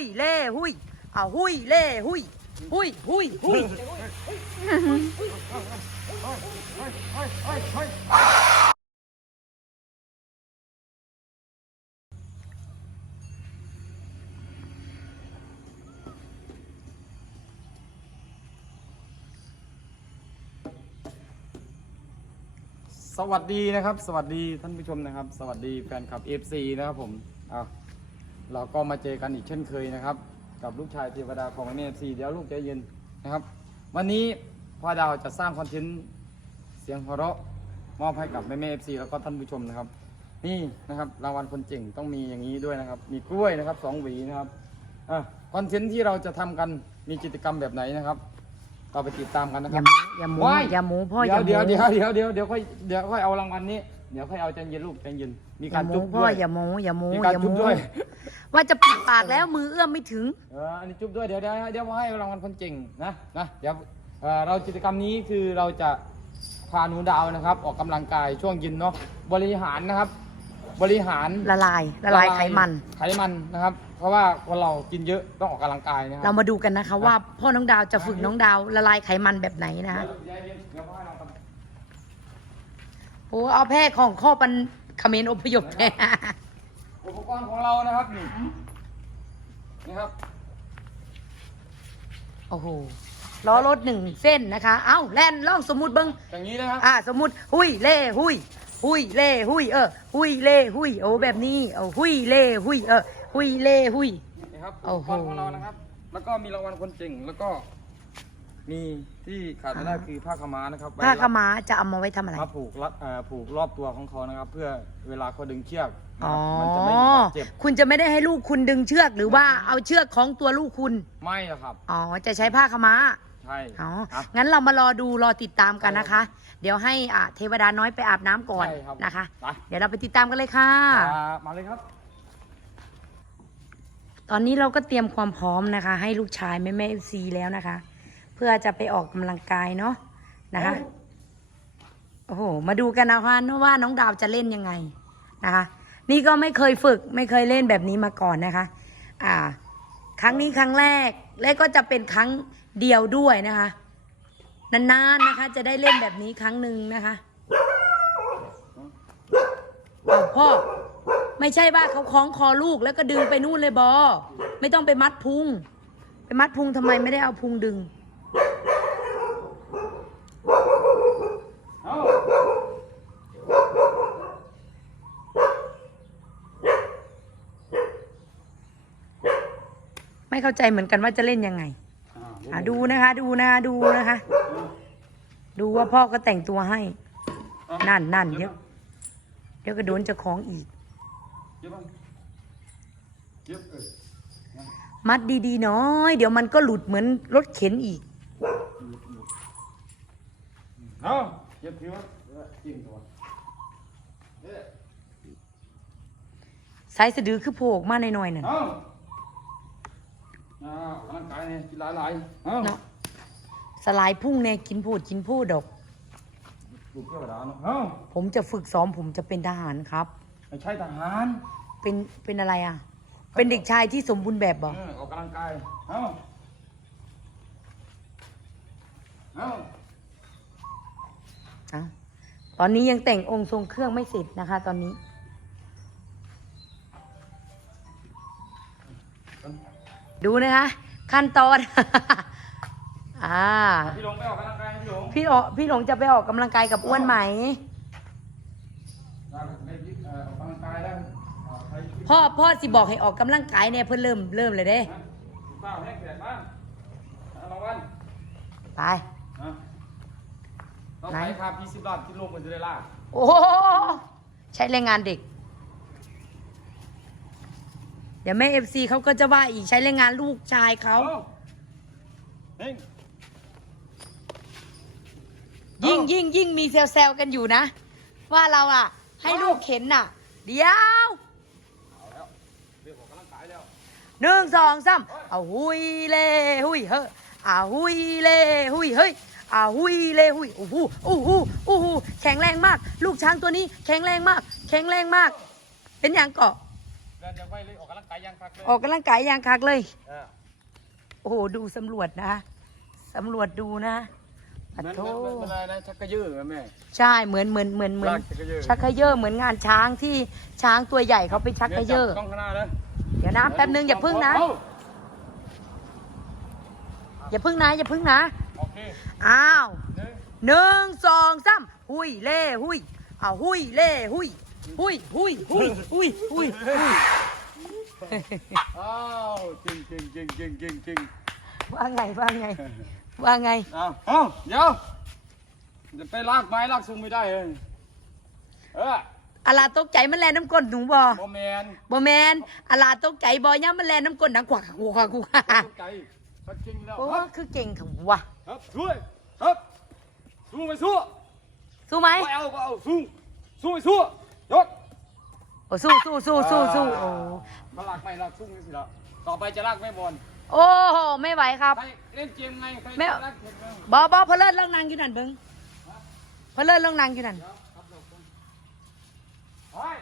ยเล่หุยเอาหุยเล่หุยหุยหุยหุยสวัสดีนะครับ สวัสดีท่านผู้ชมนะครับ สวัสดีแฟนคลับ FC นะครับผมอะ เราก็มาเจอกันอีกเช่นเคยนะครับ กับลูกชายเทวดาของแม่ FC เดี๋ยวลูกใจเย็นนะครับ วันนี้พ่อดาวจะสร้างคอนเทนต์เสียงหัวเราะมอบให้กับแม่แม่ FC แล้วก็ท่านผู้ชมนะครับ นี่นะครับรางวัลคนเจ๋งต้องมีอย่างนี้ด้วยนะครับ มีกล้วยนะครับสองหวีนะครับอะคอนเทนต์ที่เราจะทำกันมีกิจกรรมแบบไหนนะครับเราไปติดตามกันนะอครัย่าบหมูอย่าหมูว้ายอย่าหมูพ่ออย่าหมูเดี๋ยวเดี๋ยวเดี๋ยวเดี๋ยวเดี๋ยวเดี๋ยวค่อยเดี๋ยวค่อยเอารางวัลนี้เดี๋ยวค่อยเอาใจเย็นลูกใจเย็นมีอการย่าหมูจุ๊บพ่อด้วยอย่าหมูอย่าหมูมีอการย่าหจุ๊มูบด้วย ว่าจะปิดปากแล้วมือเอื้อมไม่ถึง เอออันนี้จุ๊บด้วยเดี๋ยวเดี๋ยวเดี๋ยวให้รางวัลคนเก่งนะนะเดี๋ยวเอ่อเรากิจกรรมนี้คือเราจะพาหนูดาวนะครับ ออกกำลังกายช่วงเย็นเนาะบริหารนะครับ บริหาร ละลายละลายไขมัน ไขมันนะครับ เพราะว่าคนเรากินเยอะต้องออกกำลังกายนะครัเรามาดูกันนะคะ ว่าพ่อน้องดาวจะฝึกน้องดาวละลายไขมันแบบไหนนะคะเดี๋ยวเดี๋ยวเดี๋ยวพ่อให้ลองทำโอ้เอาแพร่ของข้อปันเขมรอพยพแท้ อุปกรณ์ของเรานะครับนี่นี่ครับโอ้โหล้อรถหนึ่งเส้นนะคะ เอ้าแล่นล่องสมมุติเบิ้งอย่างนี้นะครับอ่าสมมุติหุยเล่หุยหุยเล่หุยเออหุยเล่หุยโอ้แบบนี้เอาหุยเล่หุยเออหุยเล่หุยนี่ครับโอ้อุปโหกรณ์ของเรานะครับ แล้วก็มีรางวัลคนเก่งแล้วก็มีที่ขาดไม่ได้คือผ้าขาวม้านะครับผ้าไว้ขาวม้าจะเอามาไว้ทำอะไรมาผูกรัดเอ่อผูกรอบตัวของเขานะครับ เพื่อเวลาเขาดึงเชือกนะ อ๋คอรับมันจะไม่บาดเจ็บคุณจะไม่ได้ให้ลูกคุณดึงเชือกหรือว่าเอาเชือกของตัวลูกคุณ ไม่หรอกครับ อ๋อ จะใช้ผ้าขาวม้า ใช่อ๋อ ครับ งั้นเรามารอดูรอติดตามกันนะคะ เดี๋ยวให้อ่าเทวดาน้อยไปอาบน้ำก่อนใช่ครับนะคะ ไป เดี๋ยวเราไปติดตามกันเลยค่ะ อ่ามาเลยครับ ตอนนี้เราก็เตรียมความพร้อมนะคะ ให้ลูกชายแม่แม่เอฟซีแล้วนะคะ เพื่อจะไปออกกำลังกายเนาะนะคะ โอ้โห มาดูกันนะคะว่าน้องดาวจะเล่นยังไงนะคะ นี่ก็ไม่เคยฝึกไม่เคยเล่นแบบนี้มาก่อนนะคะ อ่า ครั้งนี้ครั้งแรก และก็จะเป็นครั้งเดียวด้วยนะคะ นานๆนะคะจะได้เล่นแบบนี้ครั้งหนึ่งนะคะเอาพ่อ ไม่ใช่ว่าเขาคล้องคอลูกแล้วก็ดึงไปนู่นเลยบอ ไม่ต้องไปมัดพุง ไปมัดพุงทำไมไม่ได้เอาพุงดึง ไม่เข้าใจเหมือนกันว่าจะเล่นยังไงอ่าอะดูนะคะ ดูนะคะดูนะคะ ดูว่าพ่อก็แต่งตัวให้ นั่นนั่นเดี๋ยวเดี๋ยวก็โดนเจะคล้าของอีกเย็บบ้างเย็บเออมัดดีๆน้อย เดี๋ยวมันก็หลุดเหมือนรถเข็นอีกเอาเย็บผิวเออจิ้มตัวเอ๊ะสายสะดือคือโผล่ออกมาหน่อยๆนั่นเอาอ่าออกกำลังกายเนี่ยกีฬาหลายเอาเนาะสลายพุ่งแน่กินพูดกินพูดดอก ลูกเทวดาเนาะเอาผมจะฝึกซ้อมผมจะเป็นทหารครับ ไม่ใช่ทหารเป็นเป็นอะไรอะ เป็นเด็กชายที่สมบูรณ์แบบบอกเออออกกำลังกายเอาเอาอ้าวตอนนี้ยังแต่งองค์ทรงเครื่องไม่เสร็จนะคะ ตอนนี้ ดูนะคะ ขั้นตอน อ่า พี่หลงไปออกกำลังกายพี่หลงพี่หลงพี่หลงจะไปออกกำลังกายกับอ้วนไหม ได้ได้ยิบเอ่อออกกำลังกายแล้วอ่าใครคิดพ่อพ่อสิบอกให้ออกกำลังกายเนี่ยเพิ่นเริ่มเริ่มเลยเด้ นะข้าวแห้งแสบบ้างเอารางวัลไป นะเราไหน ไปพาพี่สิบล้านที่โลกมันจะได้ล่าโอ้โหใช้แรงงานเด็กเดี๋ยวแม่เอฟซีเขาก็จะว่าอีกใช้แรงงานลูกชายเขาเฮ้ยยิ่งยิ่งยิ่งมีเซลเซลกันอยู่นะ ว่าเราอะ ให้ลูกเข็นน่ะ เดี๋ยวเอาแล้วเรียกออกกำลังกายแล้วหนึ่งสองสามเอาหุยเล่หุยเฮ้ยเอาหุยเล่หุยเฮ้ยเอาหุยเล่หุยโอ้โหโอ้โหโอ้โหแข็งแรงมาก ลูกช้างตัวนี้แข็งแรงมาก แข็งแรงมาก เป็นอย่างเกาะ แรนจะไปเลยออกกำลังกายยังคักเลยออกกำลังกายอย่างคักเลยเออโอ้โหดูสำรวจนะสำรวจดูนะเหปัดมือนโทเหมือนเหมือนอะไรนะชักกระยือไหมแม่ ใช่เหมือนเหมือนเหมือนเหมือนลากชักกระเยอะชักเขยอเหมือนงานช้างที่ช้างตัวใหญ่เขาไปชักเขยอต้องข้างหน้านะเดี๋ยวนะแป๊บนึงอย่าพึ่งนะเาอย่าพึ่งนะอย่าพึ่งนะ โอเคอ้าวหนึ่งหนึ่งสองสามหุยเล่หุยเอาหุยเล่หุย หุยหุยหุยหุยหุยหุยอ้าวจริงจริงจริงจริงจริงจริงว่าไงว่าไงว่าไงอ้าวเอ้าเดี๋ยวจะไปลากไม้ลากซุงไม่ได้เลยเอออาลาตกใจมันแลน้ำก้นหนูบ่โมแมนบ่แมนอาลาตกใจบ่ย่ามันแลน้ำก้นดังกวักกูกวักกูกวักตกใจชักจริงแล้วโอ้ครับคือเก่งของวะครับช่วยครับสู้ไปสู้สู้ไหมไม่เอาก็เอาสู้สู้ไปสู้ ยกโอ้สู้สู้สู้สู้สู้โอ้มาลากไม่ลากซุ่งนี่สิละต่อไปจะลากไม่บอลโอ้โหไม่ไหวครับ ใครเล่นเกมไงใครไม่ จะลากเกมไงบอบอเพนเลิศเรื่องนางอยู่นั่นเบิ้งเพนเลิศเรื่องนางอยู่นั่นเฮ้ย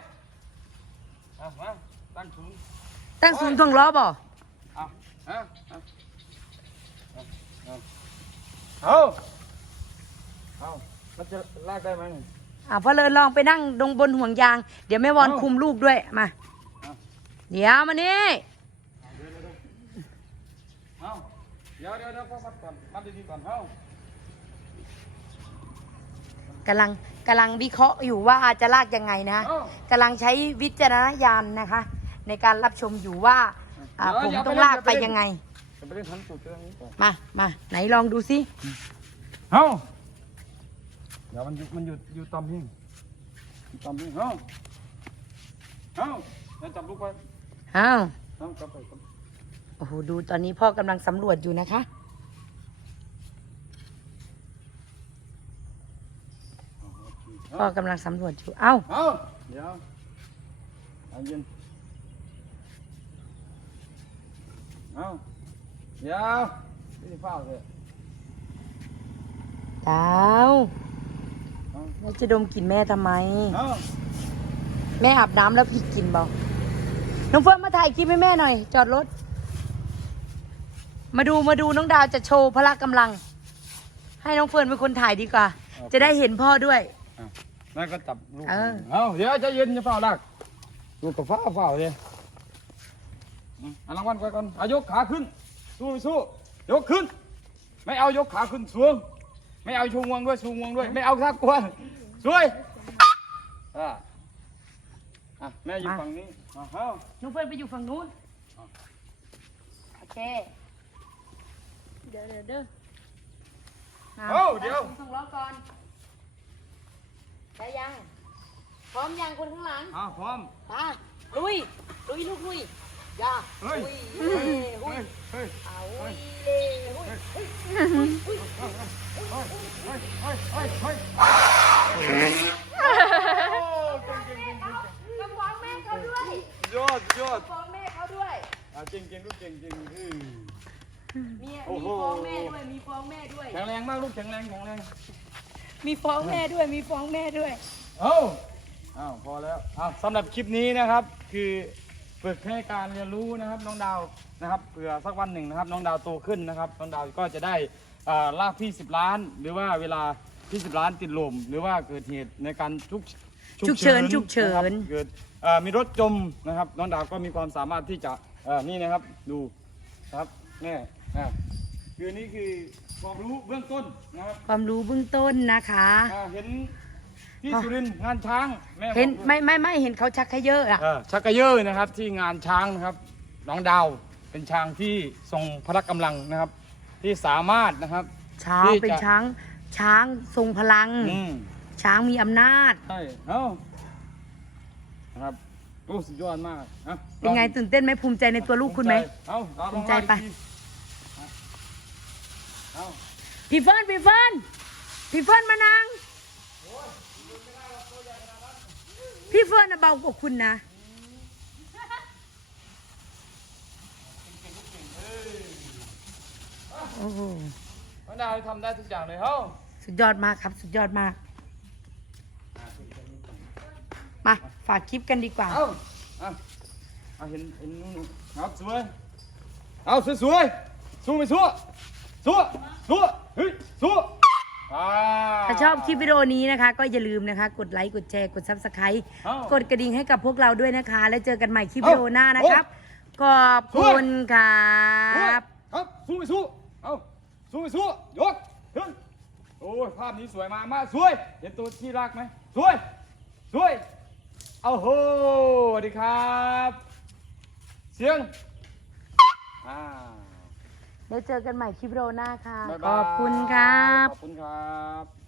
เอามาตั้งถุงตั้งศูนย์ทวงล้อบ่เอาเอาเอาเอาเอาเอามันจะลากได้ไหม อ่าเพนเลิศลองไปนั่งตรงบนห่วงยาง เดี๋ยวแม่วอนเอ้าคุมลูกด้วยมาเอาเดี๋ยวมานี่เอาเดี๋ยวเดี๋ยวเดี๋ยวพ่อมัดก่อนมัดดีๆก่อนเอากำลังกำลังวิเคราะห์อยู่ว่าจะลากยังไงนะเอากำลังใช้วิจารณญาณนะคะ ในการรับชมอยู่ว่าอ่าผมต้องลากไปยังไงจะไปเล่นทันสุดเรื่องนี้ก่อนมามาไหนลองดูสิเอาเดี๋ยวมันอยู่มันอยู่อยู่ตอมหิ้งอยู่ตอมหิ้งเอาเอาเดี๋ยวจับลูกไปอ้าวเอากลับไปกลับโอ้โหดูตอนนี้พ่อกำลังสำรวจอยู่นะคะ พ่อกำลังสำรวจอยู่ เอ้าเอาเดี๋ยวเอาเย็นเอาเดี๋ยวไม่เฝ้าเลย ดาวเอา แล้วจะดมกลิ่นแม่ทำไม เอาแม่อาบน้ำแล้วพี่กินเปล่าน้องเฟิร์นมาถ่ายคลิปให้แม่หน่อย จอดรถ มาดูมาดูน้องดาวจะโชว์พละกำลัง ให้น้องเฟิร์นเป็นคนถ่ายดีกว่า จะได้เห็นพ่อด้วยเอาแม่ก็จับลูกเออ เอาเดี๋ยวใจะเย็นจะเฝ้าลากลูกกับฟ้าเฝ้าเลยอืมเอันรางวัลไปก่อนเอายกขาขึ้น สู้ไปสู้ ยกขึ้น ไม่เอายกขาขึ้นสูง ไม่เอาชูงวงด้วยชูงวงด้วย ไม่เอาท่ากวนสวยอะอะแม่อยู่มาฝั่งนี้เอาเอาน้องเฟิร์นไปอยู่ฝั่งนู้น โอเค เดี๋ยวเดี๋ยวเดี๋ยวเอาเดี๋ยว ส่งล้อก่อนได้ยัง พร้อมยังคนข้างหลังเอาพร้อม มาลุย ลุยลูกลุยอย่าเฮ้ยลุยเฮ้ยเฮ้ยเฮ้ย เอาลุยเฮ้ยเฮ้ยเฮ้ยเฮ้ยเฮ้ยเฮ้ยเฮ้ยเฮ้ยโอ้เก่งเก่งเก่งเก่ง กระป๋องแม่เขาด้วย ยอดยอด กระป๋องแม่เขาด้วย อะเก่งเก่งลูกเก่งเก่งอือ มี โอ้ มี โห ฟ้องแม่ด้วย มีฟ้องแม่ด้วย แข็งแรงมากลูกแข็งแรงแข็งแรง มีฟ้องแม่ด้วย มีฟ้องแม่ด้วย เอ้าอ้าวพอแล้วอ้าวสำหรับคลิปนี้นะครับ คือฝึกให้การเรียนรู้นะครับ น้องดาวนะครับเผื่อสักวันหนึ่งนะครับ น้องดาวโตขึ้นนะครับ น้องดาวก็จะได้อ่าลากพี่สิบล้าน หรือว่าเวลาพี่สิบล้านติดลม หรือว่าเกิดเหตุในการชุกฉุกเฉินฉุกเฉิน นะครับเกิดเอ่อมีรถจมนะครับ น้องดาวก็มีความสามารถที่จะเอ่อนี่นะครับดูครับนี่อะคือนี่คือ ความรู้เบื้องต้นนะครับความรู้เบื้องต้นนะคะ อ่าเห็นที่สุรินทร์งานช้างแม่บอกเห็นไม่ไม่ไม่เห็นเขาชักเขยอะอะ เออชักกระเยอะนะครับที่งานช้างนะครับน้องดาวเป็นช้างที่ทรงพละกำลังนะครับ ที่สามารถนะครับ ช้างที่จะ เป็นช้างช้างทรงพลัง อืม ช้างมีอำนาจ ใช่เอ้านะครับ โอ้ สุดยอดมากนะเป็นไงตื่นเต้นไหมภูมิใจในตัวลูกคุณไหมเอ้าเราลภูองมิใจลากอีกไปทีเอ้า พี่เฟิร์นพี่เฟิร์นพี่เฟิร์นมานั่งพี่เฟิร์นน่ะเบากว่าคุณนะ โอ้โหน้องดาวทำได้ทุกอย่างเลยเฮ้าสุดยอดมากครับ สุดยอดมาก มา ฝากคลิปกันดีกว่า เอ้าอะเอาเห็นเห็นนู่นครับสวย เอาสวยสวยๆสู้ไม่สู้ สู้สู้เฮ้ยสู้อ่าถ้าชอบคลิปวิดีโอนี้นะคะ ก็อย่าลืมนะคะ กดไลค์กดแชร์กด subscribe เอ้ากดกระดิ่งให้กับพวกเราด้วยนะคะ แล้วเจอกันใหม่คลิปวิดีโอหน้านะครับ ขอบคุณครัสู้บครับสู้ไม่สู้เอาสู้ไม่สู้ยกขึ้นโอ้ยภาพนี้สวยมากมากสวยเห็นตัวที่รักไหมสวยสวยเอาโหสวัสดีครับ เสียงอ่า แล้วเจอกันใหม่คลิปวิดีโอหน้าค่ะ บ๊ายขบายอบคุณครับ ขอบคุณครับ